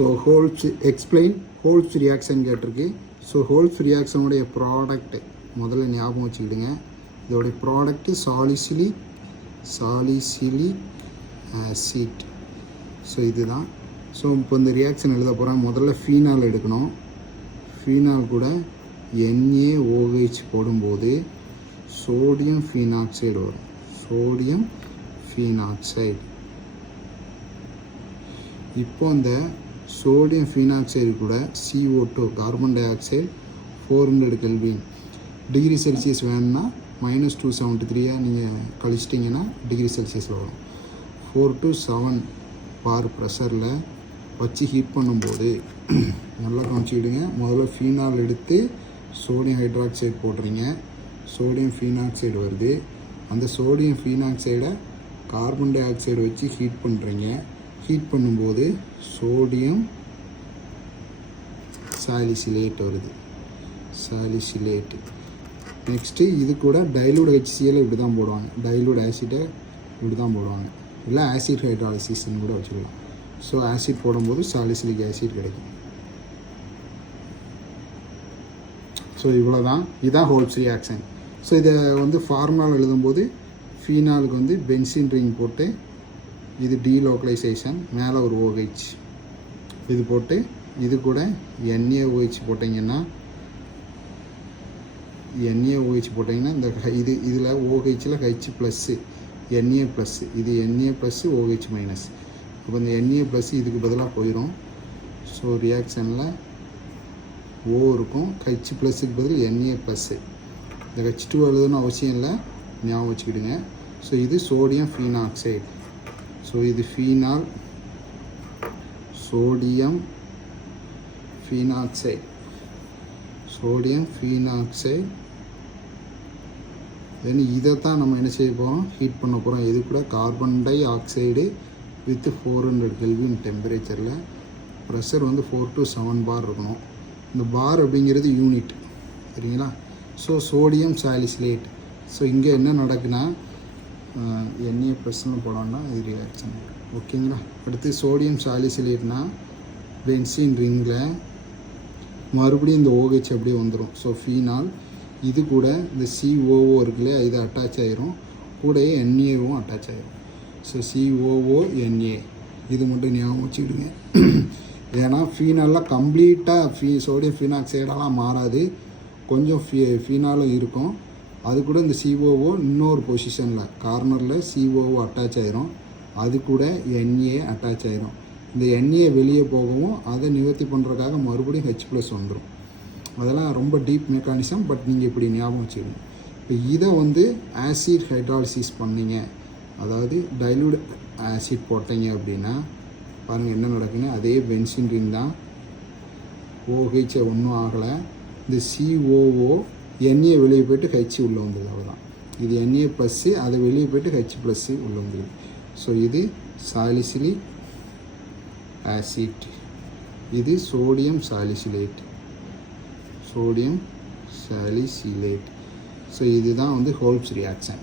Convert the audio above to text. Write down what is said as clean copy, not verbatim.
So holes explain holes reaction கேட்டிருக்கு. So holes ரியாக்ஷனுடைய product முதல்ல ஞாபகம் வச்சுக்கிடுங்க. இதோடைய ப்ராடக்ட்டு சாலிசிலிக் ஆசிட். ஸோ இதுதான். ஸோ இப்போ இந்த ரியாக்ஷன் எழுத போகிறேன். முதல்ல ஃபீனால் எடுக்கணும். ஃபீனால் கூட NaOH போடும்போது சோடியம் ஃபீனாக்சைடு வரும். Sodium phenoxide. இப்போ இந்த சோடியம் ஃபீனாக்சைடு கூட CO2 carbon di oxide 400 kelvin. Degree Celsius வேணும்னா -273 நீங்கள் கழிச்சிட்டிங்கன்னா டிகிரி செல்சியஸில் வரும். 4 to 7 பார் ப்ரெஷரில் வச்சு ஹீட் பண்ணும்போது நல்லா கவனிச்சுக்கிடுங்க. முதல்ல ஃபீனால் எடுத்து சோடியம் ஹைட்ராக்சைடு போடுறீங்க. சோடியம் ஃபீனாக்சைடு வருது. அந்த சோடியம் ஃபீனாக்சைடை கார்பன் டை ஆக்சைடு வச்சு ஹீட் பண்ணுறீங்க. ஹீட் பண்ணும்போது சோடியம் சாலிசிலேட் வருது. சாலிசிலேட். நெக்ஸ்ட்டு இது கூட டைலூட் HCl இப்படி தான் போடுவாங்க. டைலூட் ஆசிட்டை இப்படி தான் போடுவாங்க. இல்லை ஆசிட் ஹைட்ராலிசிஸ்ன்னு கூட வச்சுக்கலாம். ஸோ ஆசிட் போடும்போது சாலிசிலிக் ஆசிட் கிடைக்கும். ஸோ இவ்வளோ தான். இதுதான் ஹோல்ஸ் ரியாக்ஷன். ஸோ இதை வந்து ஃபார்முலாவில் எழுதும்போது ஃபீனாலுக்கு வந்து பென்சின் ரிங் போட்டு இது டீலோக்கலைசேஷன், மேலே ஒரு OH இது போட்டு இது கூட NaOH போட்டிங்கன்னா இந்த இதில் OHயில் H ப்ளஸ்ஸு Na ப்ளஸ்ஸு, இது Na ப்ளஸ்ஸு OH மைனஸ். இப்போ இந்த Na ப்ளஸ்ஸு இதுக்கு பதிலாக போயிடும். ஸோ ரியாக்ஷனில் O இருக்கும். H ப்ளஸ்ஸுக்கு பதில் Na ப்ளஸ்ஸு. இந்த H2 எழுதுன்னு அவசியம் இல்லை, ஞாபகம் வச்சுக்கிடுங்க. ஸோ இது சோடியம் ஃபீனாக்சைடு. ஸோ இது ஃபீனால், சோடியம் ஃபீனாக்சைடு, தென் இதை தான் நம்ம என்ன செய்ய போகிறோம், ஹீட் பண்ண போகிறோம். இது கூட carbon dioxide with 400 kelvin டெம்பரேச்சரில். ப்ரெஷர் வந்து 4 to 7 பார் இருக்கணும். இந்த பார் அப்படிங்கிறது யூனிட், சரிங்களா? So sodium salicylate. ஸோ இங்கே என்ன நடக்குன்னா Na ப்ளஸ்ன்னு போனோம்னா இது ரியாக்ஷன், ஓகேங்களா? அடுத்து சோடியம் சாலிசிலேட்னா பென்சின் ரிங்கில் மறுபடியும் இந்த OH அப்படியே வந்துடும். ஸோ ஃபீனால் இது கூட இந்த COO இருக்குல்ல, இது அட்டாச் ஆகிரும். கூடயே Naவும் அட்டாச் ஆகிரும். ஸோ COO Na இது மட்டும் ஞாபகம் வச்சுக்கிடுங்க. ஏன்னா ஃபீனாலில் கம்ப்ளீட்டாக சோடியம் ஃபீனாக்சைடெல்லாம் மாறாது, கொஞ்சம் ஃபீனாலும் இருக்கும். அது கூட இந்த COO இன்னொரு பொசிஷனில் கார்னரில் COO அட்டாச் ஆகிரும். அது கூட Na அட்டாச் ஆகிரும். இந்த Na வெளியே போகவும் அதை நிவர்த்தி பண்ணுறதுக்காக மறுபடியும் H ப்ளஸ் வந்துடும். அதெல்லாம் ரொம்ப டீப் மெக்கானிசம், பட் நீங்கள் இப்படி ஞாபகம் வச்சுக்கணும். இப்போ இதை வந்து ஆசிட் ஹைட்ராலிசிஸ் பண்ணிங்க, அதாவது டைலூட் ஆசிட் போட்டீங்க அப்படின்னா பாருங்கள் என்ன நடக்குன்னு. அதே பென்சின் ரிங் தான், OH ஒன்றும் ஆகலை. இந்த COO Na வெளியே போய்ட்டு H உள்ளே வந்தது, அவ்வளோதான். இது Na ப்ளஸ்ஸு, அதை வெளியே போய்ட்டு H ப்ளஸ்ஸு உள்ளே வந்தது. ஸோ இது சாலிசிலிக் ஆசிட், இது சோடியம் சாலிசிலேட். ஸோ இதுதான் வந்து ஹோல்ஸ் ரியாக்ஷன்.